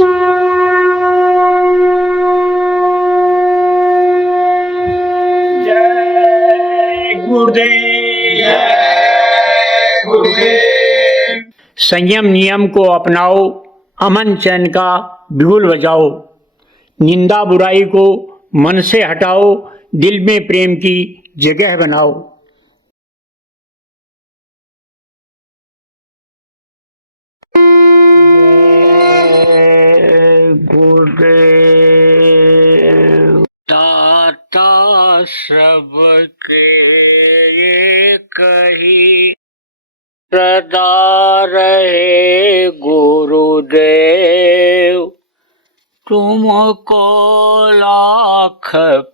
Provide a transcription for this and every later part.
जय गुरुदेव, जय गुरुदेव। संयम नियम को अपनाओ, अमन चैन का बिगुल बजाओ, निंदा बुराई को मन से हटाओ, दिल में प्रेम की जगह बनाओ। गुरुदेव दाता सबके एक ही सदा रहे गुरुदेव, तुमको लाख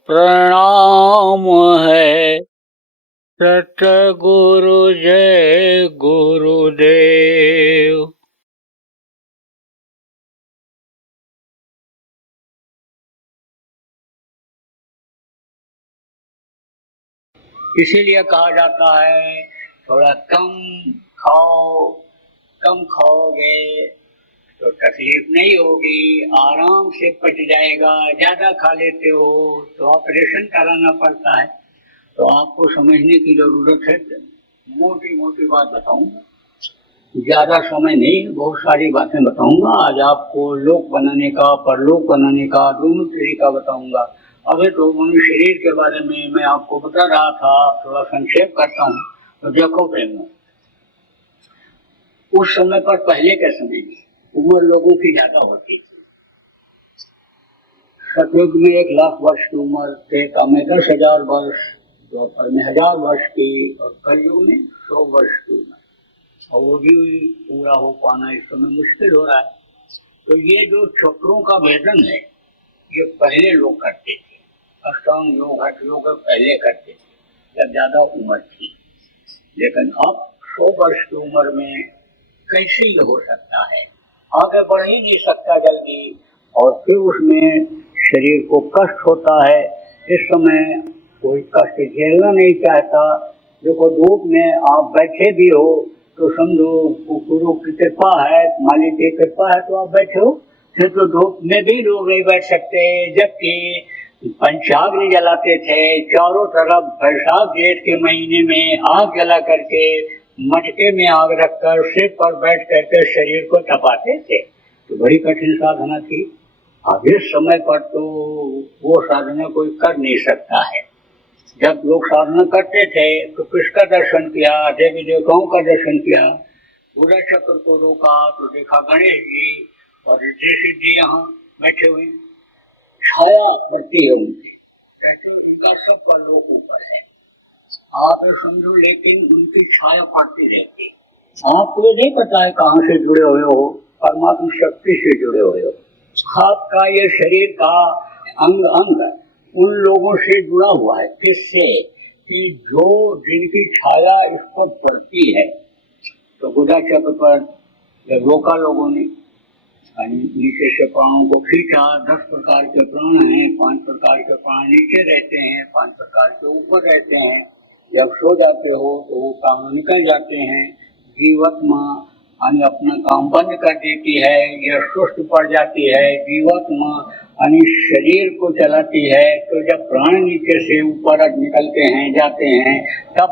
प्रणाम है, सतगुरु जय गुरुदेव। इसीलिए कहा जाता है थोड़ा कम खाओ, कम खाओगे तो तकलीफ नहीं होगी, आराम से पच जाएगा। ज्यादा खा लेते हो तो ऑपरेशन कराना पड़ता है। तो आपको समझने की जरूरत है। मोटी मोटी बात बताऊंगा, ज्यादा समय नहीं, बहुत सारी बातें बताऊंगा। आज आपको लोक बनाने का, परलोक बनाने का दोनों तरीका बताऊंगा। अभी तो मनुष्य शरीर के बारे में मैं आपको बता रहा था, थोड़ा संक्षेप करता हूँ। तो देखो प्रेम, उस समय पर, पहले के समय में उम्र लोगों की ज्यादा होती थी। सतयुग में 1,00,000 वर्ष की उम्र, त्रेता में 10,000 वर्ष, द्वापर में 1,000 वर्ष की, और कलयुग में 100 वर्ष की उम्र। और वो भी पूरा हो पाना इस समय मुश्किल हो रहा है। तो ये जो चक्रों का भेदन है, ये पहले लोग करते थे। अष्टांग योग, हठ योग पहले करते थे जब ज्यादा उम्र थी। लेकिन अब 100 वर्ष की उम्र में कैसे ये हो सकता है? आगे बढ़ ही नहीं सकता जल्दी, और फिर उसमें शरीर को कष्ट होता है। इस समय कोई कष्ट झेलना नहीं चाहता। देखो धूप में आप बैठे भी हो तो समझो गुरु की कृपा है, मालिक की कृपा है तो आप बैठे हो। फिर तो धूप में भी लोग नहीं बैठ सकते। जबकि पंचाग्नि जलाते थे चारों तरफ, बैसाख जेठ के महीने में आग जला करके, मटके में आग रखकर सिर पर बैठ करके शरीर को तपाते थे। तो बड़ी कठिन साधना थी। अब इस समय पर तो वो साधना कोई कर नहीं सकता है। जब लोग साधना करते थे तो किसका दर्शन किया? देवी देवताओं का दर्शन किया। पूरा चक्र को रोका तो देखा गणेश जी और रिद्धि सिद्धि यहाँ बैठे हुए, छाया पड़ती है उनकी, उनका सबका लोक ऊपर है। आप समझो, लेकिन उनकी छाया पड़ती रहती। आपको ये नहीं पता है कहाँ से जुड़े हुए हो, परमात्मा शक्ति से जुड़े हुए हो। आपका ये शरीर का अंग अंग उन लोगों से जुड़ा हुआ है। किससे? कि जो जिनकी छाया इस पर पड़ती है। तो गुदा चक्र पर जब रोका लोगों ने, नीचे से प्राणों को खींचा। 10 प्रकार के प्राण हैं, 5 प्रकार के प्राण नीचे रहते हैं, 5 प्रकार के ऊपर रहते हैं। जब सो जाते हो तो वो प्राण निकल जाते हैं। जीवात्मा अपना काम बंद कर देती है, यह सुस्त पड़ जाती है। जीवात्मा शरीर को चलाती है। तो जब प्राण नीचे से ऊपर निकलते हैं, जाते हैं, तब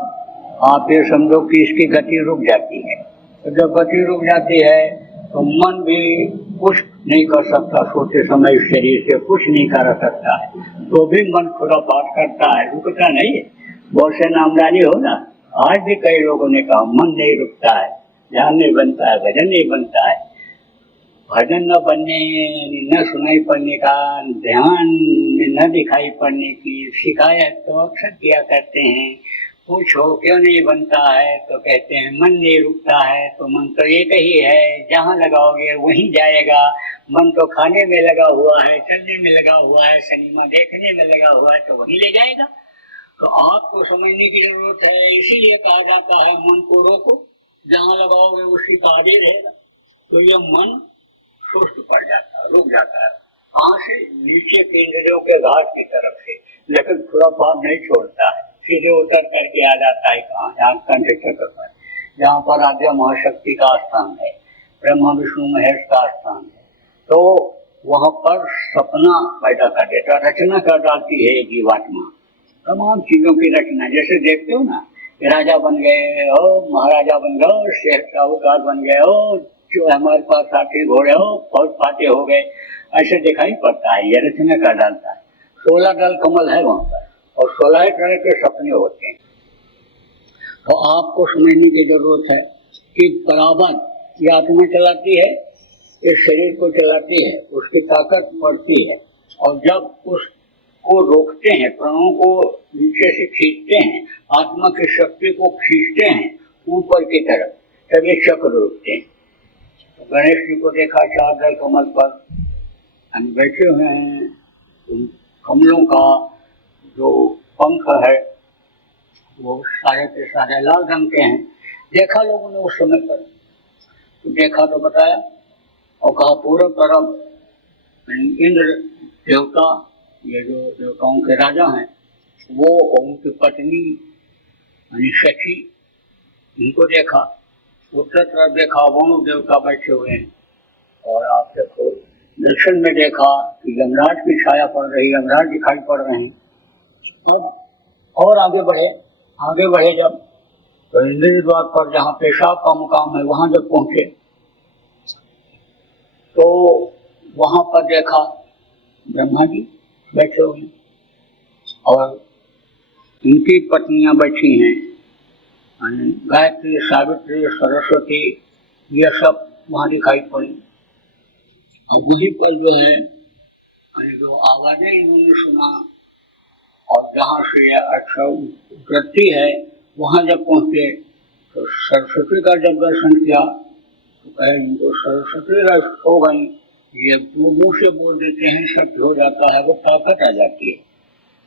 आप ये समझो कि इसकी गति रुक जाती है। तो जब गति रुक जाती है तो मन भी कुछ नहीं कर सकता। सोते समय शरीर से कुछ नहीं कर सकता है, तो भी मन थोड़ा बात करता है, रुकता नहीं है। बहुत से नामदानी हो ना, आज भी कई लोगों ने कहा मन नहीं रुकता है, ध्यान नहीं बनता है, भजन नहीं बनता है। भजन न बनने, न सुनाई पड़ने का, ध्यान न दिखाई पड़ने की शिकायत तो अक्सर किया करते हैं। पूछो क्यों नहीं बनता है तो कहते हैं मन नहीं रुकता है। तो मन तो एक ही है, जहाँ लगाओगे वहीं जाएगा। मन तो खाने में लगा हुआ है, चलने में लगा हुआ है, सिनेमा देखने में लगा हुआ है, तो वहीं ले जाएगा। तो आपको समझने की जरूरत है। इसीलिए कहा जाता है मन को रोको, जहाँ लगाओगे उसी का आगे रहेगा। तो ये मन सुस्त पड़ जाता है, रुक जाता है। कहाँ से? नीचे के इंद्रियों के घाट की तरफ से। लेकिन थोड़ा पार नहीं छोड़ता है, सीधे उतर करके आ जाता है कहाँ? यहाँ कंठ चक्र पर, जहाँ पर आद्या महाशक्ति का स्थान है, ब्रह्मा विष्णु महेश का स्थान है। तो वहां पर सपना पैदा कर देता, रचना कर डालती है जीवात्मा, तमाम चीजों की रचना। जैसे देखते हो ना कि राजा बन गए हो, महाराजा बन गए हो, शेर साहूकार बन गए हो, जो हमारे पास हाथी घोड़े हो, फौज फाटे हो गए, ऐसे दिखाई पड़ता है। ये रचना कर डालता है। 16 दल कमल है वहां पर और 16 तरह के सपने होते हैं। तो आपको समझने की जरूरत है कि बराबर ये आत्मा चलाती है, इस शरीर को चलाती है, उसकी ताकत बढ़ती है। और जब उसको रोकते हैं, प्राणों को नीचे से खींचते हैं, आत्मा की शक्ति को खींचते हैं ऊपर की तरफ, तब ये चक्र रुकते हैं। तो गणेश जी को देखा 4 दल कमल पर हम बैठे हुए हैं। उन कमलों का जो पंख है वो सारे के सारे लाल रंग के हैं। देखा लोगों ने उस समय पर, तो देखा तो बताया और कहा पूर्व तरफ इंद्र देवता, ये जो देवताओं के राजा हैं, वो उनकी पत्नी यानी शची, इनको देखा। उत्तर तरफ देखा वरुण देवता बैठे हुए हैं। और आप देखो दक्षिण में देखा कि यमराज की छाया पड़ रही, यमराज दिखाई पड़ रहे हैं। अब और आगे बढ़े जब तो इंद्र द्वार पर जहाँ पेशाब का मुकाम है वहां जब पहुंचे तो वहां पर देखा ब्रह्मा जी बैठे हुए और उनकी पत्नियां बैठी हैं, गायत्री, सावित्री, सरस्वती, ये सब वहां दिखाई पड़ी। अब वहीं पर जो है जो आवाजें इन्होंने सुना और जहाँ से अच्छा उतरती है वहां जब पहुंचे तो सरस्वती का जब दर्शन किया तो कहे इनको सरस्वती रस हो गई। ये मुंह से बोल देते हैं, शब्द हो जाता है, वो ताकत आ जाती है।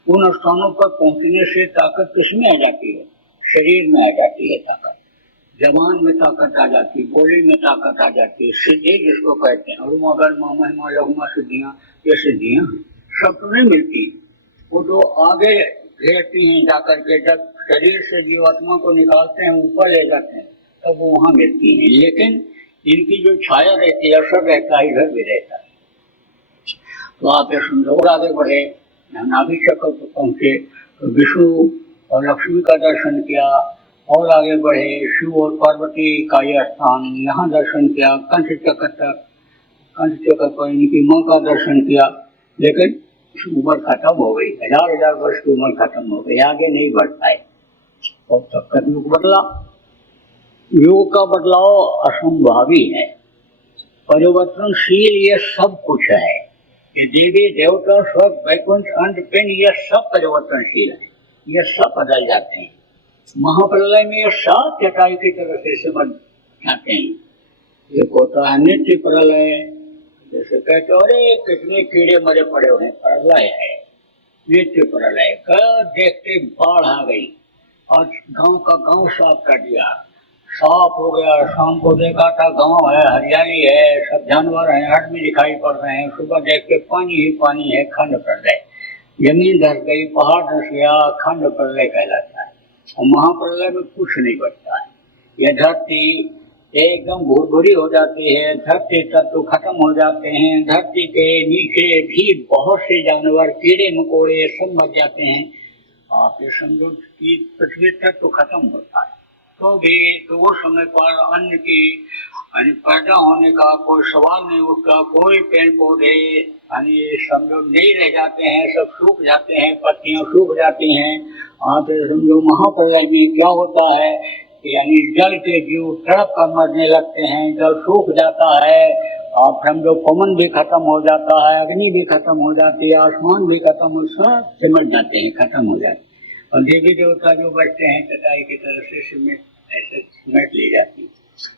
उन स्थानों पर पहुंचने से ताकत किसमें आ जाती है? शरीर में आ जाती है ताकत, जबान में ताकत आ जाती है, बोली में ताकत आ जाती है, सिद्धि जिसको कहते हैं। और मगर महिमा लघुमा सिद्धियां, ये सिद्धियां सब तो नहीं मिलती, वो तो आगे घेरती हैं जाकर के। जब शरीर से जीवात्मा को निकालते हैं, ऊपर ले जाते हैं, तब वो वहां मिलती हैं। लेकिन इनकी जो छाया रहती है, असर रहता है, इधर भी रहता है। तो आप ये समझो। और आगे बढ़े, नाभि चक्र पर पहुंचे तो विष्णु और लक्ष्मी का दर्शन किया। और आगे बढ़े शिव और पार्वती का यह स्थान, यहाँ दर्शन किया। कंठ चक्र पर इनकी माँ का दर्शन किया। लेकिन उम्र खत्म हो गई, हजार वर्ष की उम्र खत्म हो गई, आगे नहीं बढ़ पाए। और तब तक युग बदला। युग का बदलाव असंभावी है, परिवर्तनशील ये सब कुछ है। ये देवी देवता स्वर्ग वैकुंठ अंत पिन, ये सब परिवर्तनशील है, ये सब बदल जाते हैं। महाप्रलय में ये सब चटाई की तरह से समझ जाते हैं। एक होता है नित्य प्रलय, जैसे कहते अरे कितने कीड़े मरे पड़े हुए, प्रलय है, नित्य प्रलय। कल देखते बाढ़ आ गई और गांव का गांव साफ कर दिया, साफ हो गया। शाम को देखा था गांव है, हरियाली है, सब जानवर हैं, आदमी दिखाई पड़ रहे हैं। सुबह देख के पानी ही पानी है, खंड प्रलय। जमीन धस गई, पहाड़ धस गया, खंड प्रलय कहलाता है। और महाप्रलय में कुछ नहीं बचता है। यह धरती एकदम भूरभूरी हो जाती है, धरती तत्व खत्म हो जाते हैं। धरती के नीचे भी बहुत से जानवर, कीड़े मकोड़े सब मर जाते हैं। आप ये समझो कि पृथ्वी तत्व खत्म होता है तो भी तो वो समय पर अन्न की पैदा होने का कोई सवाल नहीं उठता। कोई पेड़ पौधे समझो नहीं रह जाते हैं, सब सूख जाते हैं, पत्तियां सूख जाती हैं। आप समझो महाप्रलय में क्या होता है, यानी जल के जीव तड़प कर मरने लगते हैं, जल सूख जाता है। आप समझो पवन भी खत्म हो जाता है, अग्नि भी खत्म हो जाती है, आसमान भी खत्म हो, सब सिमट जाते हैं, खत्म हो जाते हैं। और देवी देवता जो बचते हैं चटाई की तरह से सिमट ली जाती है।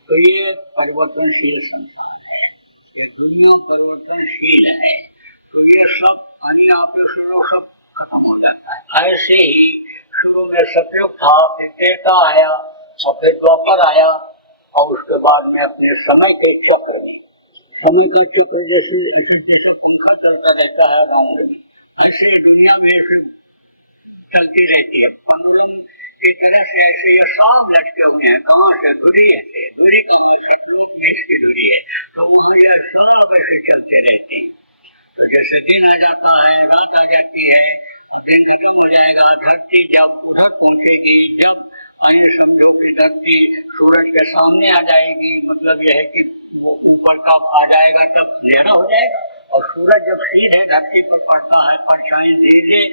तो ये परिवर्तनशील संसार है, ये दुनिया परिवर्तनशील है। तो ये सब ऑपरेशनों सब खत्म हो जाता है। ऐसे ही शुरू में सतयुग था, फिर त्रेता आया और फिर द्वापर आया। और उसके बाद में अपने समय के चक्र में, समय का चक्र जैसे पंखा चलता रहता है राउंड में, ऐसे दुनिया में ऐसे चलती रहती है पंडुलम की तरह से। ऐसे ये सब लटके हुए हैं। कहाँ से? धुरी है, धुरी कहाँ? सतलुज में इसकी धुरी है, तो वहाँ ये सब ऐसे चलते जैसे दिन आ जाता है, रात आ जाती है, दिन खत्म हो जाएगा, धरती जब उधर पहुंचेगी, जब समझो कि धरती सूरज के सामने आ जाएगी, मतलब यह है कि ऊपर का आ जाएगा तब अंधेरा हो जाएगा। और सूरज जब सीधे धरती पर पड़ता है, परछाई सीधे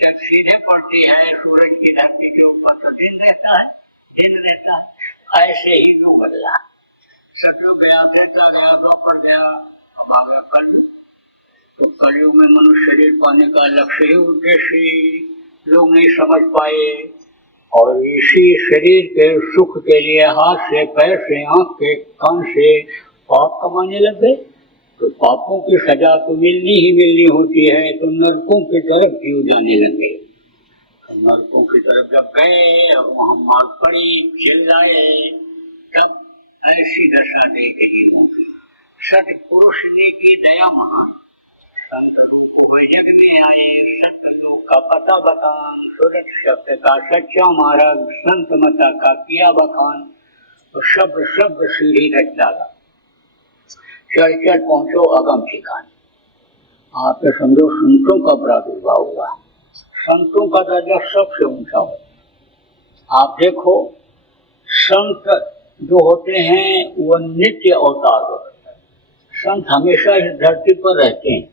जब सीधे पड़ती है सूरज की धरती के ऊपर तो दिन रहता है, दिन रहता है। ऐसे ही यूं बदला, सतयुग गया, त्रेता गया, द्वापर गया, अब आ गया कलयुग। तो कलयुग में मनुष्य शरीर पाने का लक्ष्य ही उद्देश्य लोग नहीं समझ पाए, और इसी शरीर के सुख के लिए हाथ से, पैर से, आंख के, कान से पाप कमाने लग गए। तो पापों की सजा तो मिलनी ही मिलनी होती है, तो नरकों की तरफ क्यों जाने लगे। नरकों की तरफ जब गए और वहां मार पड़ी, चिल्लाए, तब ऐसी दशा देख ही होगी। सत्य पुरुष ने की दया महान, यज्ञ में आए, संतों का पता बखान, सूरज शब्द का सच्चा मार्ग, संत मता का किया बखान, तो शब्द शब्द सीढ़ी रच डाला, चढ़ चढ़ पहुंचो अगम ठिकान। आप समझो संतों का प्रादुर्भाव हुआ, संतों का दर्जा सबसे ऊंचा होता। आप देखो संत जो होते हैं वो नित्य अवतार होते हैं, संत हमेशा इस धरती पर रहते हैं,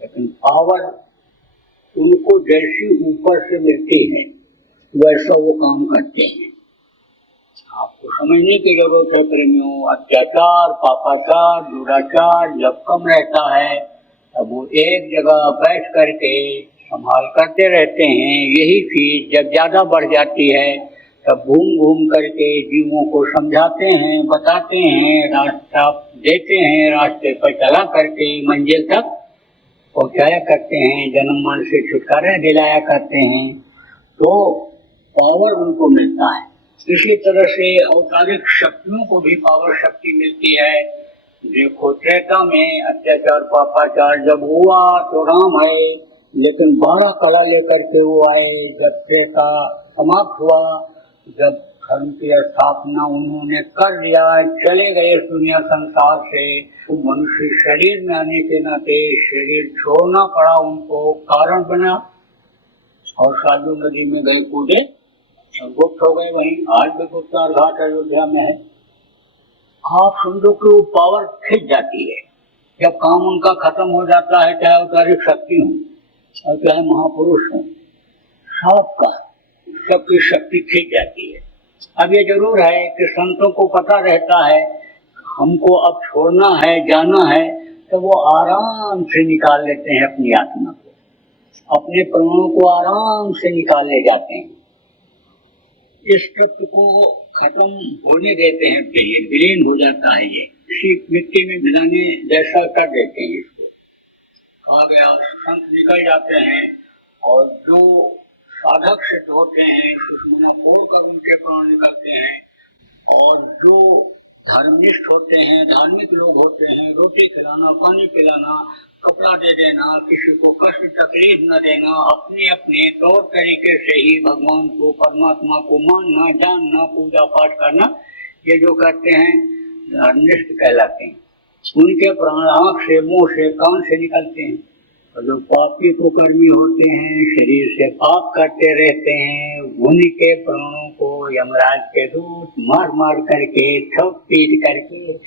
लेकिन पावर उनको जैसी ऊपर से मिलती है वैसा वो काम करते हैं। आपको समझने की जरूरत है प्रेमियों, अत्याचार, पापाचार, दुराचार जब कम रहता है तब वो एक जगह बैठ करके संभाल करते रहते हैं। यही चीज जब ज्यादा बढ़ जाती है तब घूम घूम करके जीवों को समझाते हैं, बताते हैं, रास्ता देते हैं, रास्ते पर चला करके मंजिल तक पहुंचाया करते हैं, जन्म मरण से छुटकारा दिलाया करते हैं, तो पावर उनको मिलता है। इसी तरह से औतारिक शक्तियों को भी पावर शक्ति मिलती है। देखो त्रेता में अत्याचार पापाचार जब हुआ तो राम आए, लेकिन 12 कला लेकर के वो आए। जब त्रेता समाप्त हुआ, जब धर्म की स्थापना उन्होंने कर लिया, चले गए दुनिया संसार से, तो मनुष्य शरीर में आने के नाते शरीर छोड़ना पड़ा उनको, कारण बना, और साधु नदी में गए कूदे, गुप्त हो गए वहीं। आज भी गुप्तार घाट अयोध्या में है। आप समझो कि वो पावर खिंच जाती है जब काम उनका खत्म हो जाता है, चाहे औतारिक शक्ति हो और चाहे महापुरुष हो, सबकी शक्ति खिंच जाती है। अब ये जरूर है कि संतों को पता रहता है हमको अब छोड़ना है, जाना है, तो वो आराम से निकाल लेते हैं अपनी आत्मा को, अपने प्राणों को आराम से निकाल ले जाते हैं। इस तत्व को खत्म होने देते हैं, विलीन हो जाता है, ये इसी मिट्टी में मिलाने जैसा कर देते हैं। इसको कहा गया संत निकल जाते हैं, और जो साधक सिद्ध होते हैं सुषमना फोड़कर उनके प्राण निकलते हैं, और जो धर्मनिष्ठ होते हैं, धार्मिक लोग होते हैं, रोटी खिलाना, पानी पिलाना, कपड़ा दे देना, किसी को कष्ट तकलीफ न देना, अपने अपने तौर तरीके से ही भगवान को, परमात्मा को मानना, जानना, पूजा पाठ करना, ये जो करते हैं धर्मनिष्ठ कहलाते हैं। उनके प्राण आँख से, मुंह से, कान से निकलते हैं। और जो पापी कुकर्मी होते हैं, शरीर से पाप करते रहते हैं, उनके प्राणों को यमराज के दूत मार मार करके, ठोक पीट करके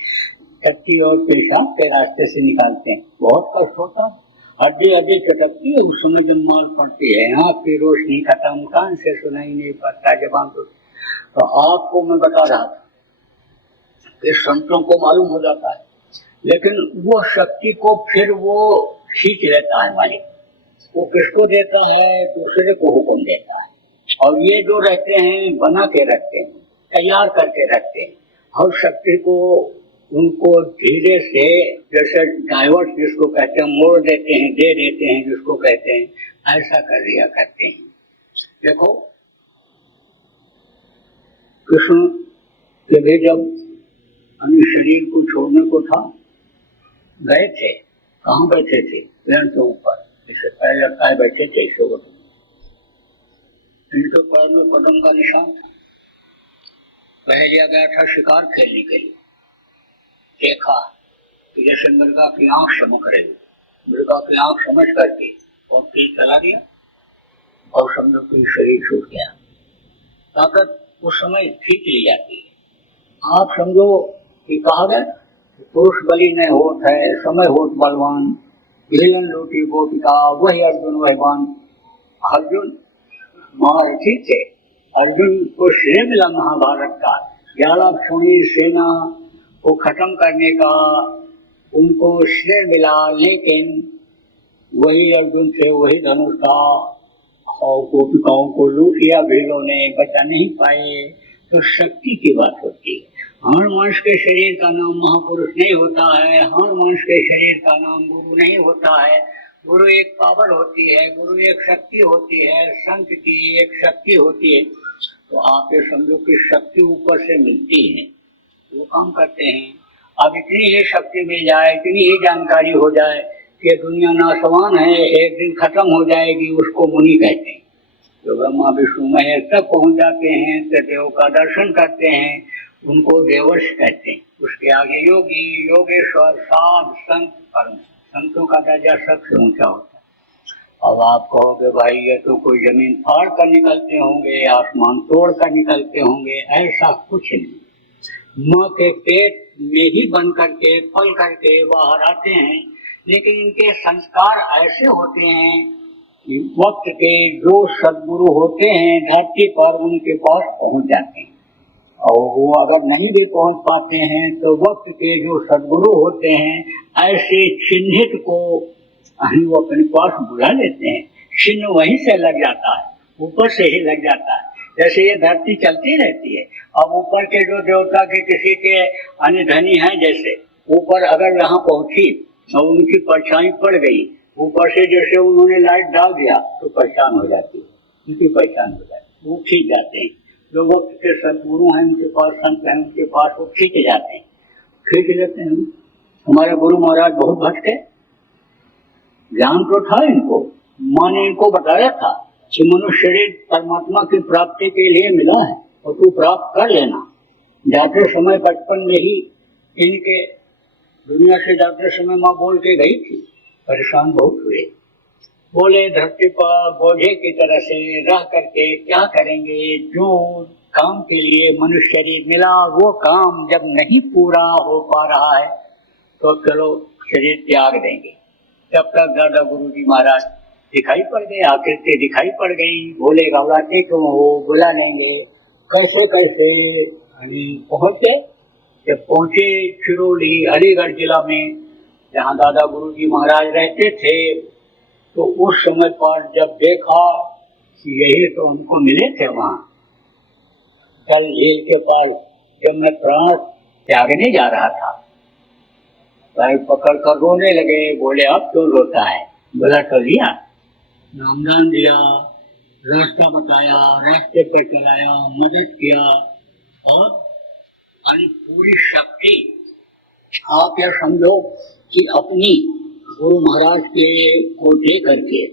टट्टी और पेशाब के रास्ते से निकालते हैं। बहुत कष्ट होता, हड्डी हड्डी चटकती है, उस समय जब मार पड़ती है, आँख की रोशनी खत्म, कान से सुनाई नहीं पड़ता, जबान तो आपको मैं बता रहा था कि संतों को मालूम हो जाता है, लेकिन वो शक्ति को फिर वो खींच लेता है मालिक। वो किसको देता है? दूसरे को हुक्म देता है। और ये जो रहते हैं बना के रखते हैं, तैयार करके रखते हैं, हर शक्ति को उनको धीरे से जैसे डाइवर्ट जिसको कहते हैं, मोड़ देते हैं, दे देते हैं जिसको कहते हैं, ऐसा कर दिया करते हैं। देखो कृष्ण के भी जब शरीर को छोड़ने को था, गए थे, कहाँ बैठे थे? पेड़ के ऊपर, इससे पैर लटकाए बैठे थे। इनके पैर में कदम का निशान था। कह दिया गया था शिकार खेलने के लिए। देखा कि जैसे मृगा की आंख चमक रही, मृगा की आंख समझ करके और तीर चला दिया और समझो कि शरीर छूट गया। ताकत उस समय खींच ली जाती है। आप समझो कि कहा गया पुरुष बलि न होत है, समय होत बलवान, भेलन लूटी गोपिका, वही अर्जुन वह बान। अर्जुन महारथी थे, अर्जुन को श्रेय मिला महाभारत का, 11 क्षोणी सेना को खत्म करने का उनको श्रेय मिला, लेकिन वही अर्जुन थे, वही धनुष था और गोपिकाओं को लूट लिया भेलों ने, बचा नहीं पाए। तो शक्ति की बात होती है। हाड़ मांस के शरीर का नाम महापुरुष नहीं होता है, हाड़ मांस के शरीर का नाम गुरु नहीं होता है। गुरु एक पावर होती है, गुरु एक शक्ति होती है, संत की एक शक्ति होती है। तो आप ये समझो कि शक्ति ऊपर से मिलती है, वो काम करते हैं। अब इतनी ही शक्ति मिल जाए, इतनी ही जानकारी हो जाए कि दुनिया नाशवान है, एक दिन खत्म हो जाएगी, उसको मुनि कहते हैं। जो ब्रह्मा विष्णु महेश तक पहुंच जाते हैं तो देव का दर्शन करते हैं, उनको देवर्ष कहते हैं। उसके आगे योगी, योगेश्वर, साध, संत, परम। संतों का दर्जा सबसे ऊंचा होता है। अब आप कहोगे भाई ये तो कोई जमीन फाड़ कर निकलते होंगे, आसमान तोड़ कर निकलते होंगे। ऐसा कुछ नहीं। माँ के पेट में ही बन करके पल करके बाहर आते हैं, लेकिन इनके संस्कार ऐसे होते हैं कि वक्त के जो सद्गुरु होते हैं धरती पर उनके पास पहुंच जाते हैं, और वो अगर नहीं भी पहुंच पाते हैं तो वक्त के जो सद्गुरु होते हैं ऐसे चिन्हित को वो अपने पास बुला लेते हैं। चिन्ह वहीं से लग जाता है, ऊपर से ही लग जाता है। जैसे ये धरती चलती रहती है, अब ऊपर के जो देवता के किसी के अन्य धनी हैं, जैसे ऊपर अगर यहाँ पहुंची और उनकी परछाई पड़ गई, ऊपर से जैसे उन्होंने लाइट डाल दिया तो पहचान हो जाती है, उनकी पहचान हो जाती है, वो खींच जाते हैं। जो वक्त के सदगुरु हैं उनके पास, संत हैं उनके पास, वो खींच जाते हैं, खींच लेते हैं। हमारे गुरु महाराज बहुत भटके, ज्ञान तो था इनको, माँ ने इनको बताया था कि मनुष्य शरीर परमात्मा की प्राप्ति के लिए मिला है और तू प्राप्त कर लेना। जाते समय बचपन में ही इनके दुनिया से जाते समय माँ बोल के गई थी, परेशान बहुत हुए, बोले धरती पर बोझे की तरह से रह करके क्या करेंगे। जो काम के लिए मनुष्य शरीर मिला वो काम जब नहीं पूरा हो पा रहा है तो चलो शरीर त्याग देंगे। तब तक दादा गुरु जी महाराज दिखाई पड़ गए, आकृति दिखाई पड़ गई। बोले घबराते क्यों हो, बुला लेंगे। कैसे कैसे पहुंच गए। जब पहुंचे चिरौली अलीगढ़ जिला में जहाँ दादा गुरु जी महाराज रहते थे, तो उस समय पर जब देखा कि यही तो हमको मिले थे वहाँ कल झील के पास, जब मैं प्राण त्यागने जा रहा था, पैर पकड़ कर रोने लगे। बोले अब क्यों रोता है। बोला तो लिया, नामदान दिया, रास्ता बताया, रास्ते पर चलाया, मदद किया और पूरी शक्ति। आप यह समझो कि अपनी गुरु महाराज के को दे करके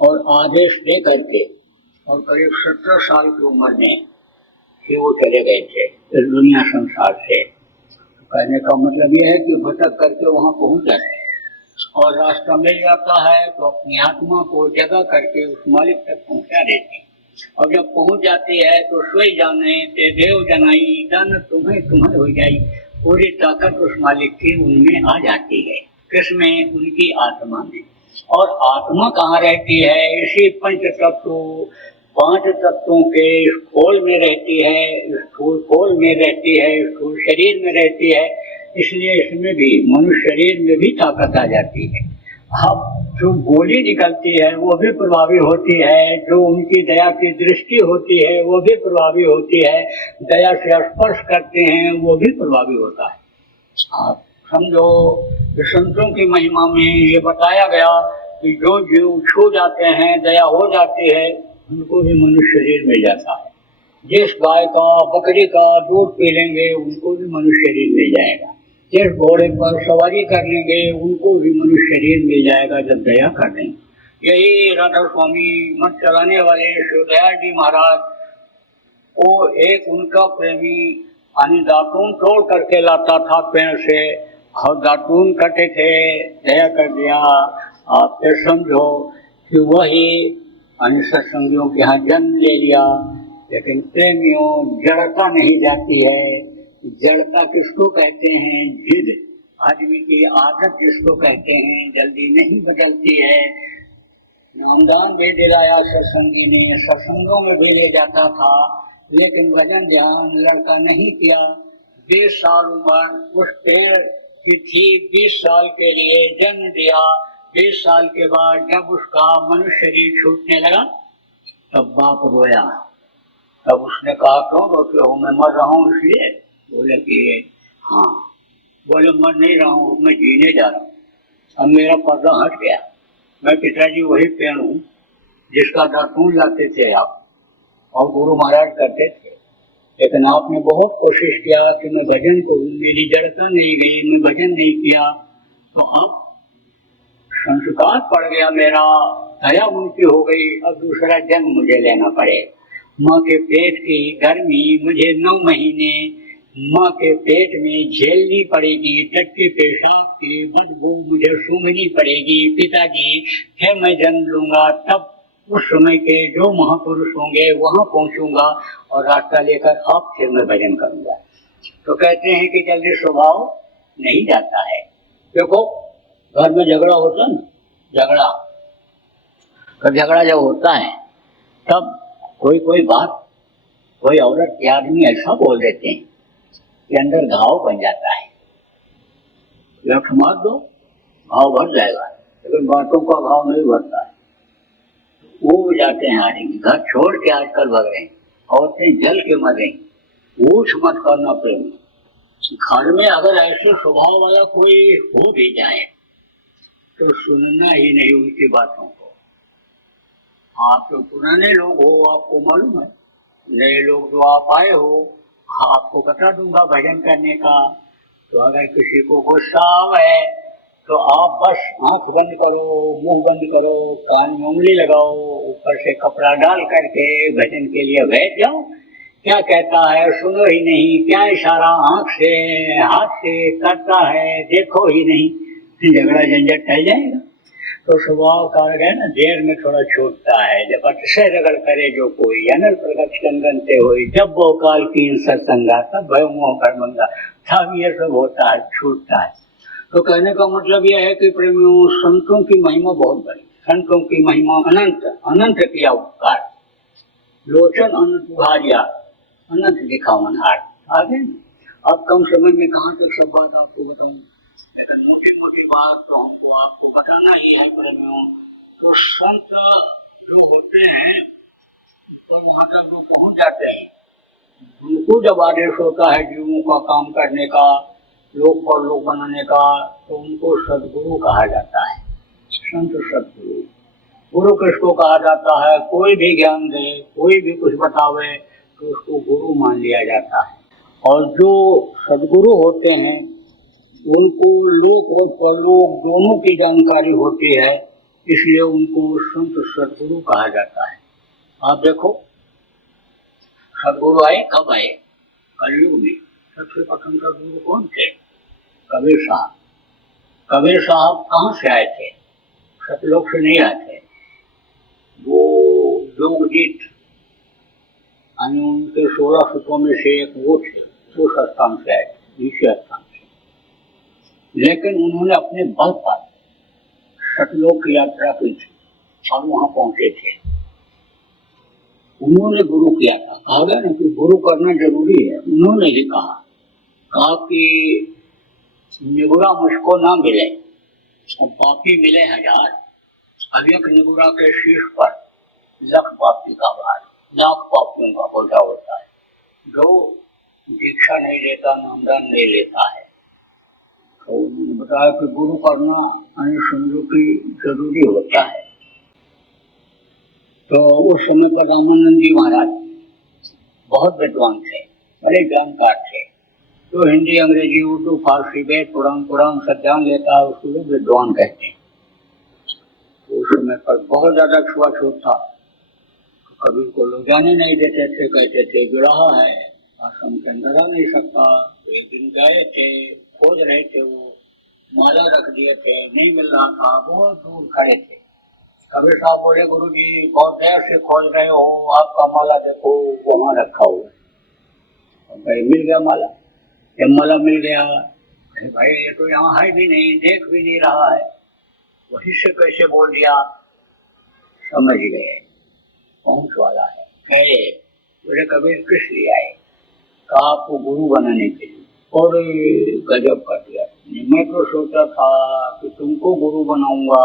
और आदेश दे करके और करीब 17 साल की उम्र में कि वो चले गए थे इस दुनिया संसार से। कहने का मतलब यह है कि भटक करके वहाँ पहुँच जाते और रास्ता मिल जाता है तो अपनी आत्मा को जगा करके उस मालिक तक पहुँचा देते। और जब पहुँच जाती है तो सोई जाने ते देव जनाई, दान तुम्हें तुम्हें हो जाई। पूरी ताकत उस मालिक की उनमें आ जाती है। किसमें? उनकी आत्मा में। और आत्मा कहाँ रहती है? इसी पंच तत्व 5 तत्वों के खोल में रहती है, स्थूल खोल में रहती है, स्थूल शरीर में रहती है। इसलिए इसमें भी मनुष्य शरीर में भी ताकत आ जाती है। अब जो बोली निकलती है वो भी प्रभावी होती है, जो उनकी दया की दृष्टि होती है वो भी प्रभावी होती है, दया से स्पर्श करते हैं वो भी प्रभावी होता है। आप समझो संतों की महिमा में ये बताया गया कि जो जीव छू जाते हैं, दया हो जाती है, उनको भी मनुष्य शरीर मिल जाता है। जिस गाय का बकरी का दूध पी लेंगे उनको भी मनुष्य शरीर मिल जाएगा। जिस घोड़े पर सवारी कर लेंगे उनको भी मनुष्य शरीर मिल जाएगा जब दया कर देंगे। यही राधा स्वामी मत चलाने वाले शिवदयाल जी महाराज को एक उनका प्रेमी दातून तोड़ करके लाता था पेड़ से और दातून करते थे, दया कर दिया। आप फिर समझो कि वही अन्य सत्संगियों के यहाँ जन्म ले लिया, लेकिन प्रेमियों जड़ता नहीं जाती है। जड़ता किसको कहते हैं? जिद, आदमी की आदत जिसको कहते हैं, जल्दी नहीं बदलती है। नामदान भी दिलाया सत्संगी ने, सत्संगों में भी ले जाता था, लेकिन भजन ध्यान लड़का नहीं किया। 20 साल उम्र उस पेड़ की थी, 20 साल के लिए जन्म दिया। 20 साल के बाद जब उसका मनुष्य शरीर छूटने लगा तब बाप रोया। तब उसने कहा क्यों रोते हो? मैं मर रहा हूँ इसलिए? बोले कि हाँ। बोले मर नहीं रहा हूँ, मैं जीने जा रहा हूँ। अब मेरा पर्दा हट गया। मैं पिताजी वही पेड़ हूँ जिसका दातून लाते थे आप और गुरु महाराज करते थे, लेकिन आपने बहुत कोशिश किया कि मैं भजन करूं, मेरी जड़ता नहीं गई, मैं भजन नहीं किया, तो अब संस्कार पड़ गया मेरा, दया मुक्ति हो गई, अब दूसरा जन्म मुझे लेना पड़े। माँ के पेट की गर्मी मुझे 9 महीने माँ के पेट में झेलनी पड़ेगी, टट्टी पेशाब की बदबू मुझे सूंघनी पड़ेगी। पिताजी फिर मैं जन्म लूंगा, तब उस समय के जो महापुरुष होंगे वहां पहुंचूंगा और रास्ता लेकर अब फिर मैं भजन करूंगा। तो कहते हैं कि जल्दी स्वभाव नहीं जाता है। देखो घर में झगड़ा होता है ना, झगड़ा जब होता है तब कोई बात कोई औरत के आदमी ऐसा बोल देते हैं कि अंदर घाव बन जाता है। लठ मार दो घाव भर जाएगा, लेकिन बातों का घाव नहीं भरता है। वो जाते हैं आदमी, घर छोड़ के आजकल भग रहे हैं, औरतें जल के मर रही। पूछ मत करना प्रेम। घर में अगर ऐसे स्वभाव वाला कोई हो भी जाए तो सुनना ही नहीं उनकी बातों को। आप तो पुराने लोग हो, आपको मालूम है। नए लोग जो आप आए हो, आपको बता दूंगा भजन करने का। तो अगर किसी को गुस्सा आवे तो आप बस आंख बंद करो, मुंह बंद करो, कान में उंगली लगाओ, ऊपर से कपड़ा डाल करके भजन के लिए बैठ जाओ। क्या कहता है सुनो ही नहीं, क्या इशारा आंख से हाथ से करता है देखो ही नहीं, झगड़ा झंझट टल जाएगा। तो स्वभाव कारक है ना, देर में थोड़ा छूटता है। जब अतिशय रगड़ करे जो कोई, अनल प्रगट चंदनते हुई, जब वो काल की सत्संगा तब भय मोह कर मंगा, तब ये सब होता है, छूटता है। तो कहने का मतलब यह है कि प्रेमियों, संतों की महिमा बहुत बड़ी, संतों की महिमा अनंत, अनंत किया उपकार, लोचन अनंत उघारिया, अनंत दिखा मनहार। आगे अब कम समय में कहाँ तक सब बात आपको बताऊं, लेकिन मोटी मोटी बात तो हमको आपको बताना ही है प्रेमियों। तो संत जो होते हैं तो वहां तक जो पहुंच जाते हैं, उनको जब आदेश होता है जीवों का काम करने का, लोक पर लोक बनाने का, तो उनको सदगुरु कहा जाता है। संत सदगुरु, गुरु किसको कहा जाता है? कोई भी ज्ञान दे, कोई भी कुछ बतावे तो उसको गुरु मान लिया जाता है। और जो सदगुरु होते हैं उनको लोक और परलोक दोनों की जानकारी होती है, इसलिए उनको संत सदगुरु कहा जाता है। आप देखो सदगुरु आए कब आए? कलयुग में। सबसे प्रथम सदगुरु कौन थे? कबीर साहब। कबीर साहब कहाँ से आए थे? सतलोक से नहीं आए थे। वो योगजीत उनके 16 सूत्रों में से एक वो थे, उस स्थान से आए थे, नीचे स्थान से। लेकिन उन्होंने अपने बल पर सतलोक की यात्रा की थी और वहां पहुंचे थे। उन्होंने गुरु किया था। कहा गया ना कि गुरु करना जरूरी है। उन्होंने ही कहा कि निगुरा मुझको ना मिले और पापी मिले 1000, अब एक निगुरा के शीर्ष पर लख पापी का भार, लाख पापियों का बोझा होता है। जो दीक्षा नहीं लेता, नामदान नहीं लेता है, तो उन्होंने बताया कि गुरु करना अनुसंजों की जरूरी होता है। तो उस समय पर रामानंद जी महाराज बहुत विद्वान थे, बड़े जानकार थे। तो हिंदी, अंग्रेजी, उर्दू, फारसी, वेद, पुराण सब जान लेता है, उसको लोग विद्वान कहते हैं। तो उस समय पर बहुत ज्यादा छुआछूत था, तो कभी को लोग जाने नहीं देते थे, कहते थे विरहा है, आश्रम के अंदर आ नहीं सकता। एक दिन गए थे, खोज रहे थे वो माला रख दिए थे, नहीं मिल रहा था, बहुत दूर खड़े थे। कबीर साहब बोले, गुरु जी बहुत देर से खोज रहे हो, आपका माला देखो वहां रखा हुआ है। भाई मिल गया माला। जब माला मिल गया, भाई ये तो यहाँ है भी नहीं, देख भी नहीं रहा है, वहीं से कैसे बोल दिया, समझ गए पहुंच वाला है। गए बोले कबीर किस लिए आए? कहा आपको गुरु बनाने के लिए। और गजब कर दिया, मैं तो सोचा था कि तुमको गुरु बनाऊंगा,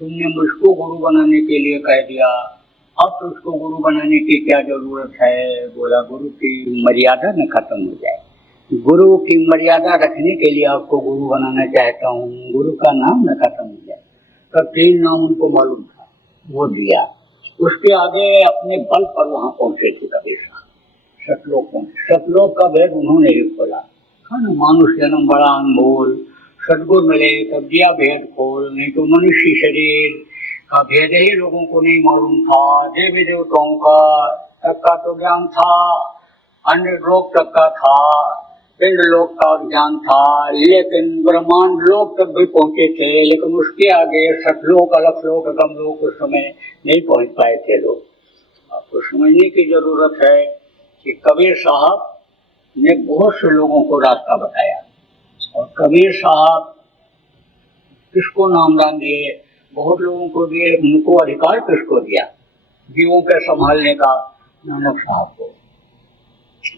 तुमने मुझको गुरु बनाने के लिए कह दिया, अब तो उसको गुरु बनाने की क्या जरूरत है? बोला गुरु की मर्यादा न खत्म हो जाए, गुरु की मर्यादा रखने के लिए आपको गुरु बनाना चाहता हूँ, गुरु का नाम न खत्म हो जाए। तब 3 नाम उनको मालूम था, वो दिया। उसके आगे अपने बल पर वहां पहुंचे थे कबीर साहब, सतलोक पहुंचे। सतलोक का भेद उन्होंने ही खोला, है ना, मानुष जन्म बड़ा अनमोल, सदगुरु मिले तब दिया भेद खोल, नहीं तो मनुष्य शरीर का भेद ही लोगों को नहीं मालूम था। देवी देवताओं का तक का तो ज्ञान था, अन्य लोक तक का था, पिंड लोक का ज्ञान था, लेकिन ब्रह्मांड लोक तक भी पहुंचे थे, लेकिन उसके आगे सतलोक अलखलोक गमलोक उस समय नहीं पहुंच पाए थे लोग। आपको समझने की जरूरत है कि कबीर साहब ने बहुत से लोगों को रास्ता बताया, और कबीर साहब किसको नामदान दिए, बहुत लोगों को दिए, उनको अधिकार किसको दिया जीवों के संभालने का? नानक साहब को।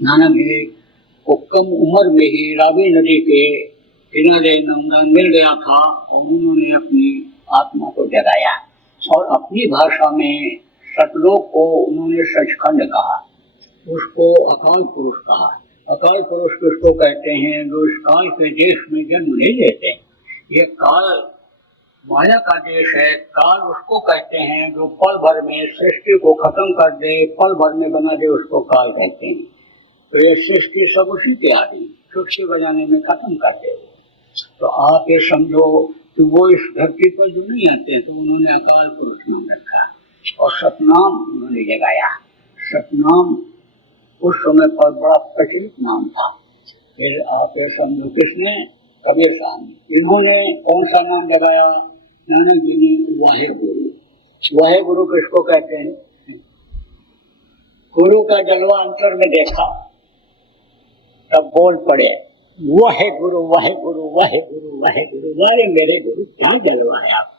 नानक जी को कम उम्र में ही रावी नदी के किनारे नामदान मिल गया था, और उन्होंने अपनी आत्मा को जगाया, और अपनी भाषा में सतलोक को उन्होंने सचखंड कहा, उसको अकाल पुरुष कहा। अकाल पुरुष किसको कहते हैं? जो इस काल के देश में जन्म नहीं लेते। ये काल माया का देश है, काल उसको कहते हैं जो पल भर में सृष्टि को खत्म कर दे, पल भर में बना दे, उसको काल कहते हैं। तो ये सृष्टि सब उसी के आदि चुटकी बजाने में खत्म करते हो। तो आप ये समझो कि वो इस धरती पर जो नहीं आते, तो उन्होंने अकाल पुरुष नाम रखा, और सतनाम उन्होंने जगाया। सतनाम उस समय पर बड़ा प्रचलित नाम था। फिर आप ये समझो किसने? कबीर साहब ने। इन्होंने कौन सा नाम जगाया? नानक जी ने वाहे गुरु। वाहे गुरु किसको कहते हैं? गुरु का जलवा अंतर में देखा तब बोल पड़े, वाहे गुरु वाहे गुरु वाहे गुरु वाहे गुरु। वारे मेरे गुरु, क्या जलवा है आप?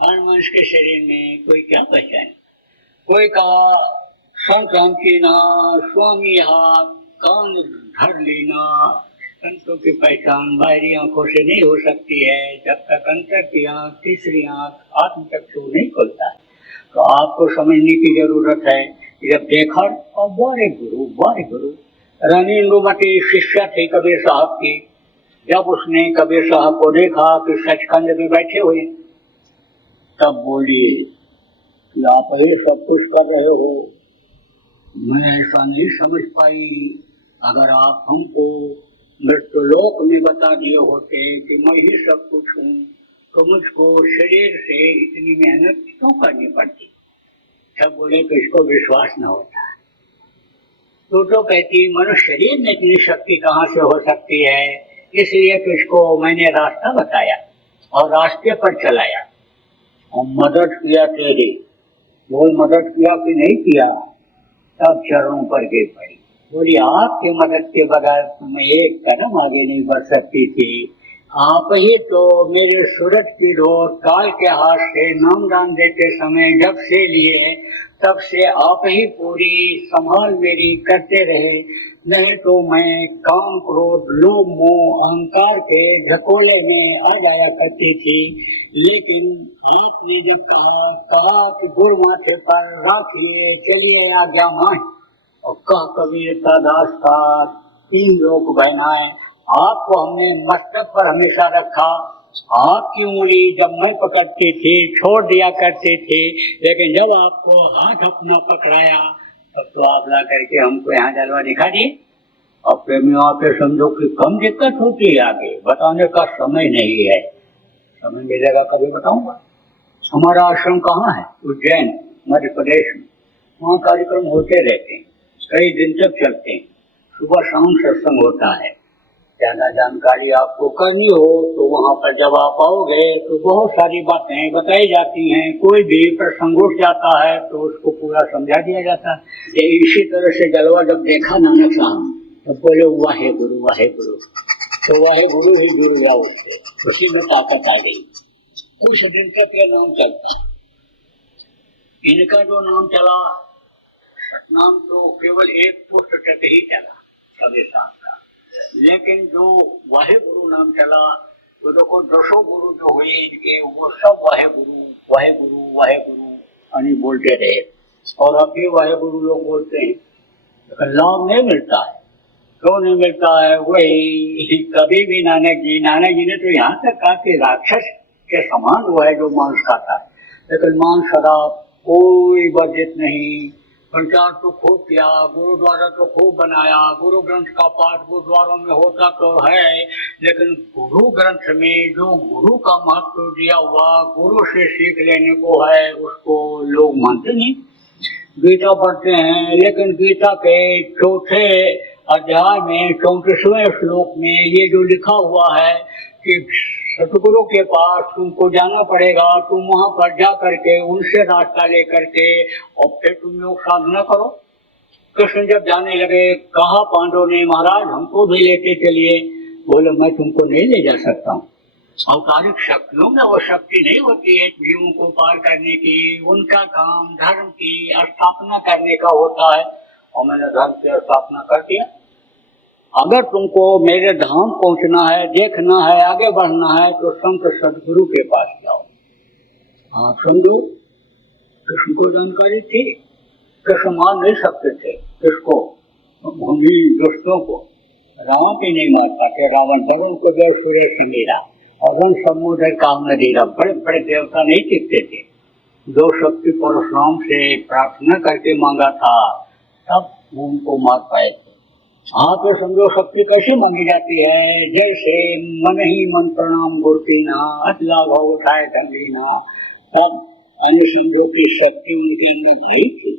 हर मनुष्य के शरीर में कोई क्या पहचान? कोई कहा संत राम की ना स्वामी हाथ कान धर लेना। संतों की पहचान बाहरी आंखों से नहीं हो सकती है, जब तक अंतर की आंख, तीसरी आंख, आत्म चक्षु नहीं खुलता है। तो आपको समझने की जरूरत है। जब देखा और वारे गुरु। रानी इंदुमती शिष्या थी कबीर साहब की, जब उसने कबीर साहब को देखा कि सचखंड में बैठे हुए, तब बोली कि आप ही सब कुछ कर रहे हो, मैं ऐसा नहीं समझ पाई। अगर आप हमको मृत्युलोक में बता दिए होते कि मैं ही सब कुछ हूँ, तो मुझको शरीर से इतनी मेहनत क्यों करनी पड़ती? सब बोले तो इसको विश्वास न होता। तो कहती मनुष्य शरीर में इतनी शक्ति कहाँ से हो सकती है, इसलिए तो इसको मैंने रास्ता बताया और रास्ते पर चलाया और मदद किया तेरी। वो मदद किया कि नहीं किया? तब चरणों पर गिर पड़ी, बोली आपकी मदद के बगैर मैं एक कदम आगे नहीं बढ़ सकती थी। आप ही तो मेरे सूरज की डोर काल के हाथ से नामदान देते समय जब से लिए, तब से आप ही पूरी संभाल मेरी करते रहे। नहीं तो मैं काम क्रोध लोभ मोह अहंकार के झकोले में आ जाया करती थी। लेकिन आपने जब कहा कि गुरु माथे पर राखिए चलिए आज्ञा मान, और कह कबीर का दास था 3 लोक बहनाएं, आपको हमने मस्तक पर हमेशा रखा। आपकी उंगली जब मैं पकड़ती थी छोड़ दिया करती थी, लेकिन जब आपको हाथ अपना पकड़ाया तब तो आप ला करके हमको यहाँ जलवा दिखा दिए। और प्रेमियों आप समझो कि कम दिक्कत होती है, आगे बताने का समय नहीं है, समय मिलेगा कभी बताऊंगा। हमारा आश्रम कहाँ है? उज्जैन मध्य प्रदेश में। वहाँ कार्यक्रम होते रहते हैं, कई दिन तक चलते हैं, सुबह शाम सत्संग होता है। ज्यादा जानकारी आपको करनी हो तो वहाँ पर जब आप आओगे तो बहुत सारी बातें बताई जाती हैं। कोई भी प्रसंग उठ जाता है तो उसको पूरा समझा दिया जाता है। ये इसी तरह से जलवा जब देखा नानक साहब तो बोले वाहे गुरु तो वाहे गुरु ही जुड़ गया उससे, उसी में ताकत आ गई। कुछ दिन तक ये नाम चलता। इनका जो नाम चला सतनाम तो केवल एक पुष्ट तक ही चला सभी साथ का, लेकिन जो वाहे गुरु नाम चला तो देखो दसों गुरु जो हुए इनके वो सब वाहे गुरु अनि बोलते रहे। और अब भी वाहे गुरु लोग बोलते हैं, लेकिन लाभ नहीं मिलता है। क्यों नहीं मिलता है? वही कभी भी नानक जी ने तो यहाँ तक कहा कि राक्षस के समान वो है जो मांस खाता है, लेकिन मांस शराब कोई वर्जित नहीं। प्रचार तो खूब किया, गुरुद्वारा तो खूब बनाया, गुरु ग्रंथ का पाठ गुरुद्वारों में होता तो है, लेकिन गुरु ग्रंथ में जो गुरु का महत्व दिया हुआ गुरु से सीख लेने को है उसको लोग मानते नहीं। गीता पढ़ते हैं, लेकिन गीता के चौथे अध्याय में 34वें श्लोक में ये जो लिखा हुआ है कि सतगुरु के पास तुमको जाना पड़ेगा, तुम वहां पर जा करके उनसे रास्ता लेकर के और फिर तुम योग साधना करो। कृष्ण जब जाने लगे कहा पांडवों ने महाराज हमको भी लेके चलिए। बोले मैं तुमको नहीं ले जा सकता हूँ, औकारिक शक्तियों में वो शक्ति नहीं होती है जीवों को पार करने की। उनका काम धर्म की स्थापना करने का होता है और मैंने धर्म की स्थापना कर दिया। अगर तुमको मेरे धाम पहुंचना है, देखना है, आगे बढ़ना है तो संत सदगुरु के पास जाओ। आप समझो कृष्ण को जानकारी थी, कृष्ण मान नहीं सकते थे किसको, भूमि दोस्तों को। रावण भी नहीं मारता कि रावण धर्म को जो सूर्य से मेरा और वन समुद्र काम नदीरा, बड़े बड़े देवता नहीं टिकते थे। दो शक्ति परशुराम से प्रार्थना करके मांगा था तब उनको मार पाए थे। आप समझो शक्ति कैसे मांगी जाती है? जैसे मन ही मन प्रणाम मूर्ति ना अतला भाव उठाए धंधीना, तब अन्य समझो की शक्ति उनके अंदर नहीं थी।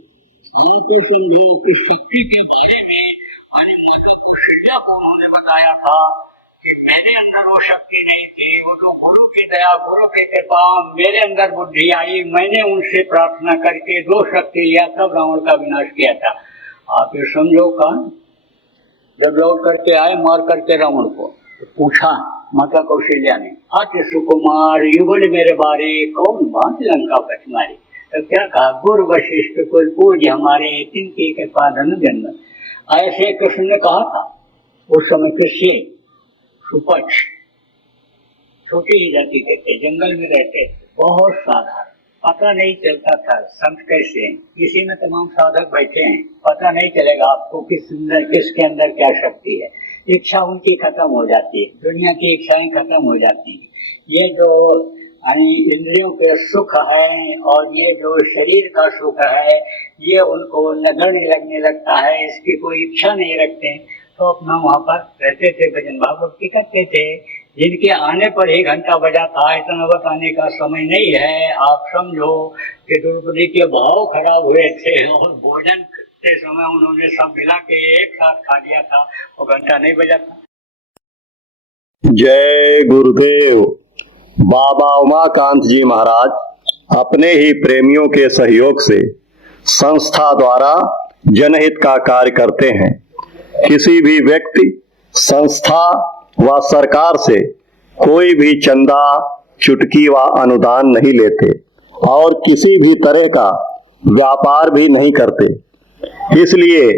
आपको समझो कि शक्ति के बारे में माता कौशल्या को उन्होंने बताया था कि मेरे अंदर वो शक्ति नहीं थी, वो तो गुरु की दया गुरु के कृपा मेरे अंदर बुद्धि आई, मैंने उनसे प्रार्थना करके दो शक्ति लिया तब रावण का विनाश किया था। आप ये समझो कौन जब लौट करके आए मार करके रावण को तो पूछा माता कौशल्या ने, अति सुकुमार युगल मेरे बारे कौन बांध लंका पथ मारे। तो क्या कहा, गुरु वशिष्ठ कुल पूज्य हमारे तिनके कृपा धन जन्म। ऐसे कृष्ण ने कहा था। उस समय कृष्ण सुपक्ष छोटी ही जाति के थे, जंगल में रहते, बहुत साधारण, पता नहीं चलता था संत कैसे हैं। इसी में तमाम साधक बैठे हैं, पता नहीं चलेगा आपको किसके अंदर क्या शक्ति है। इच्छा उनकी खत्म हो जाती है, दुनिया की इच्छाएं खत्म हो जाती है। ये जो इंद्रियों के सुख है और ये जो शरीर का सुख है ये उनको नगण्य लगने लगता है, इसकी कोई इच्छा नहीं रखते तो अपना वहां पर रहते थे, भजन भागवती करते थे। जिनके आने पर ही घंटा बजा था, इतना बताने का समय नहीं है। आप समझो कि द्रौपदी के भाव खराब हुए थे और भोजन करते समय उन्होंने सब मिला के एक साथ खा लिया था और घंटा नहीं बजा था। जय गुरुदेव। बाबा उमाकांत जी महाराज अपने ही प्रेमियों के सहयोग से संस्था द्वारा जनहित का कार्य करते हैं। किसी भी व्यक्ति, संस्था व सरकार से कोई भी चंदा, चुटकी व अनुदान नहीं लेते और किसी भी तरह का व्यापार भी नहीं करते। इसलिए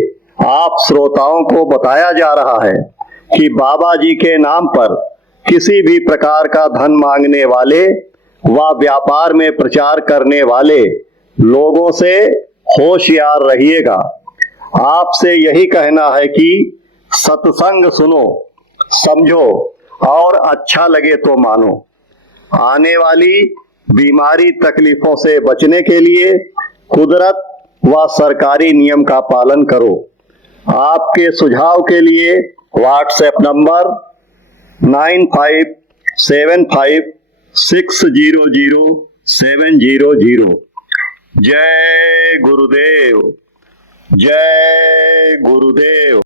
आप श्रोताओं को बताया जा रहा है कि बाबा जी के नाम पर किसी भी प्रकार का धन मांगने वाले व व्यापार में प्रचार करने वाले लोगों से होशियार रहिएगा। आपसे यही कहना है कि सत्संग सुनो, समझो और अच्छा लगे तो मानो। आने वाली बीमारी तकलीफों से बचने के लिए कुदरत व सरकारी नियम का पालन करो। आपके सुझाव के लिए व्हाट्सएप नंबर 9575600700। जय गुरुदेव, जय गुरुदेव।